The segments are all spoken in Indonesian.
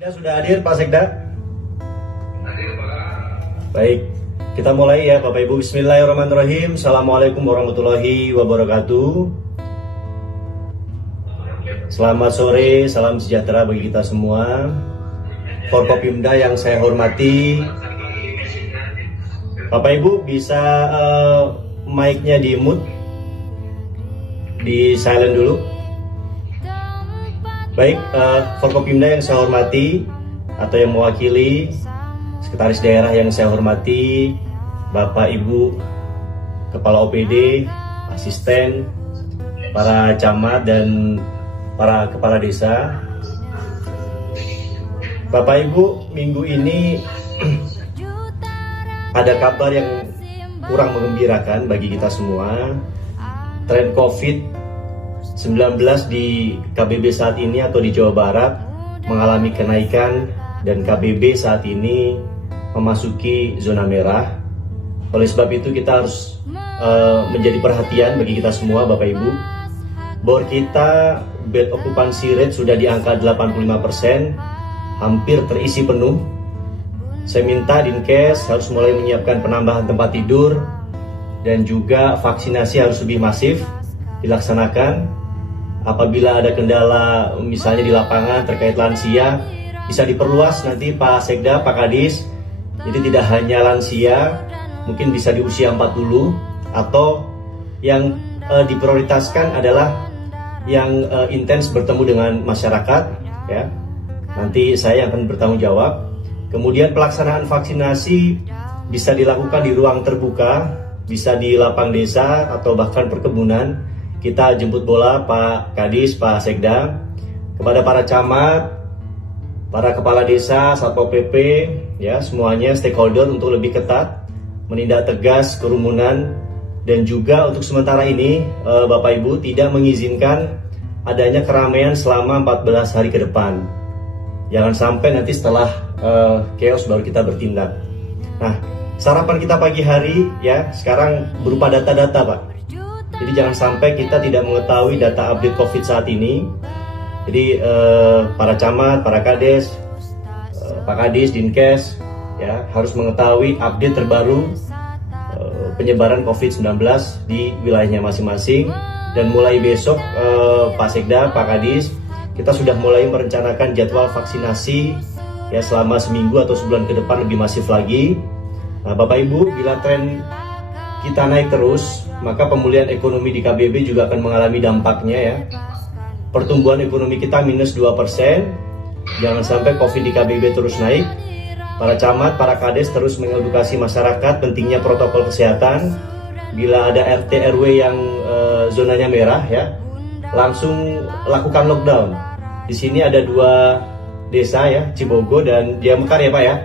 Kita sudah hadir Pak Sekda? Hadir Pak. Baik, kita mulai ya Bapak Ibu. Bismillahirrahmanirrahim. Assalamualaikum warahmatullahi wabarakatuh. Selamat sore, salam sejahtera bagi kita semua. Forkopimda yang saya hormati, Bapak Ibu bisa mic-nya di mute, di silent dulu. Baik, Forkopimda yang saya hormati atau yang mewakili, Sekretaris Daerah yang saya hormati, Bapak Ibu Kepala OPD, asisten, para camat dan para kepala desa. Bapak Ibu, minggu ini ada kabar yang kurang menggembirakan bagi kita semua. Tren COVID-19 di KBB saat ini atau di Jawa Barat mengalami kenaikan dan KBB saat ini memasuki zona merah. Oleh sebab itu kita harus menjadi perhatian bagi kita semua Bapak Ibu. Bor kita bed occupancy rate sudah di angka 85%, hampir terisi penuh. Saya minta Dinkes harus mulai menyiapkan penambahan tempat tidur dan juga vaksinasi harus lebih masif dilaksanakan. Apabila ada kendala misalnya di lapangan terkait lansia, bisa diperluas nanti Pak Sekda, Pak Kadis. Jadi tidak hanya lansia, mungkin bisa di usia 40 atau yang diprioritaskan adalah yang intens bertemu dengan masyarakat ya. Nanti saya akan bertanggung jawab. Kemudian pelaksanaan vaksinasi bisa dilakukan di ruang terbuka, bisa di lapang desa atau bahkan perkebunan. Kita jemput bola Pak Kadis, Pak Sekda, kepada para camat, para kepala desa, Satpol PP, ya semuanya stakeholder untuk lebih ketat menindak tegas kerumunan dan juga untuk sementara ini Bapak Ibu tidak mengizinkan adanya keramaian selama 14 hari ke depan. Jangan sampai nanti setelah chaos baru kita bertindak. Nah, sarapan kita pagi hari ya sekarang berupa data-data Pak. Jadi jangan sampai kita tidak mengetahui data update COVID saat ini. Jadi para camat, para kades, Pak Kadis, Dinkes ya harus mengetahui update terbaru penyebaran COVID-19 di wilayahnya masing-masing. Dan mulai besok Pak Sekda, Pak Kadis, kita sudah mulai merencanakan jadwal vaksinasi ya selama seminggu atau sebulan ke depan lebih masif lagi. Nah, Bapak Ibu, bila tren kita naik terus, maka pemulihan ekonomi di KBB juga akan mengalami dampaknya ya. Pertumbuhan ekonomi kita minus 2%. Jangan sampai COVID di KBB terus naik. Para camat, para kades terus mengedukasi masyarakat pentingnya protokol kesehatan. Bila ada RT RW yang zonanya merah ya, langsung lakukan lockdown. Di sini ada 2 desa ya, Cibogo dan Diamekar ya Pak ya.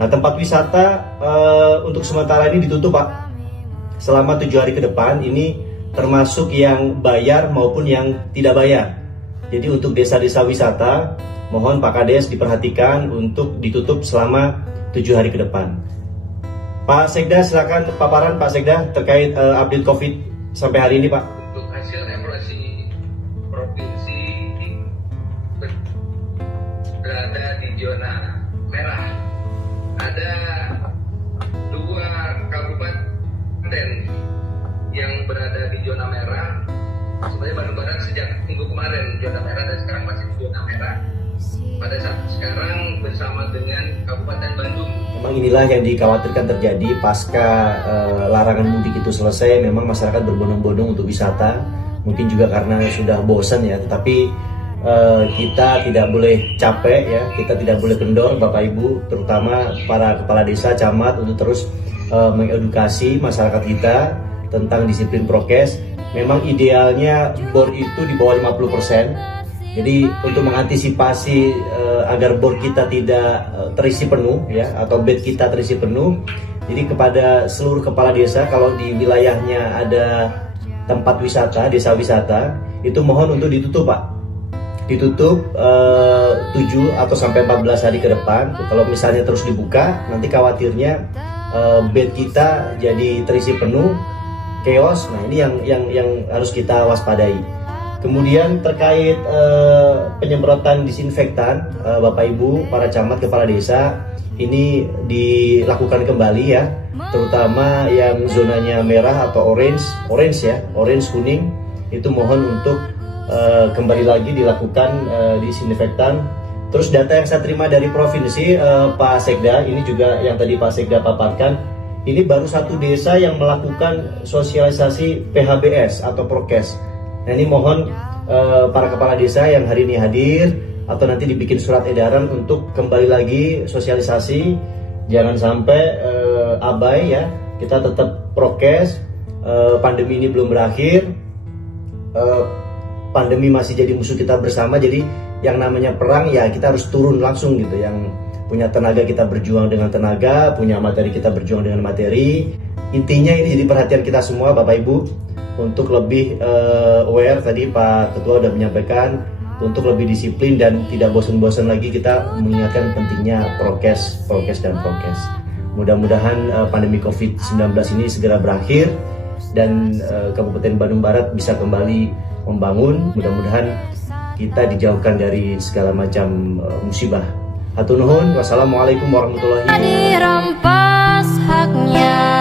Nah, tempat wisata untuk sementara ini ditutup Pak. Selama 7 hari ke depan ini termasuk yang bayar maupun yang tidak bayar. Jadi untuk desa-desa wisata, mohon Pak Kades diperhatikan untuk ditutup selama 7 hari ke depan. Pak Sekda silakan paparan Pak Sekda terkait update COVID sampai hari ini Pak. Untuk hasil evaluasi provinsi berada di zona merah, ada 2 kabupaten yang berada di zona merah. Sebenarnya Bandung Barat sejak minggu kemarin zona merah dan sekarang masih di zona merah. Pada saat sekarang bersama dengan Kabupaten Bandung. Memang inilah yang dikhawatirkan terjadi pasca larangan mudik itu selesai. Memang masyarakat berbondong-bondong untuk wisata. Mungkin juga karena sudah bosan ya. Tetapi kita tidak boleh capek ya. Kita tidak boleh kendor Bapak Ibu, terutama para kepala desa, camat untuk terus mengedukasi masyarakat kita tentang disiplin prokes. Memang idealnya bor itu di bawah 50%. Jadi untuk mengantisipasi agar bor kita tidak terisi penuh ya atau bed kita terisi penuh, jadi kepada seluruh kepala desa kalau di wilayahnya ada tempat wisata, desa wisata, itu mohon untuk ditutup Pak. Ditutup 7 atau sampai 14 hari ke depan. Kalau misalnya terus dibuka, nanti khawatirnya bed kita jadi terisi penuh, chaos. Nah, ini yang harus kita waspadai. Kemudian terkait penyemprotan disinfektan, Bapak Ibu, para camat, kepala desa, ini dilakukan kembali ya, terutama yang zonanya merah atau orange ya, orange kuning, itu mohon untuk kembali lagi dilakukan disinfektan. Terus data yang saya terima dari provinsi, Pak Sekda, ini juga yang tadi Pak Sekda paparkan, ini baru satu desa yang melakukan sosialisasi PHBS atau prokes. Nah ini mohon para kepala desa yang hari ini hadir atau nanti dibikin surat edaran untuk kembali lagi sosialisasi, jangan sampai abai ya, kita tetap prokes. Pandemi ini belum berakhir, pandemi masih jadi musuh kita bersama, jadi yang namanya perang ya kita harus turun langsung gitu, yang punya tenaga kita berjuang dengan tenaga, punya materi kita berjuang dengan materi. Intinya ini jadi perhatian kita semua Bapak Ibu untuk lebih aware, tadi Pak Ketua sudah menyampaikan, untuk lebih disiplin dan tidak bosan-bosan lagi kita mengingatkan pentingnya prokes dan prokes. Mudah-mudahan pandemi COVID-19 ini segera berakhir dan Kabupaten Bandung Barat bisa kembali membangun. Mudah-mudahan kita dijauhkan dari segala macam musibah. Hatur nuhun, wassalamualaikum warahmatullahi wabarakatuh. Dirampas haknya.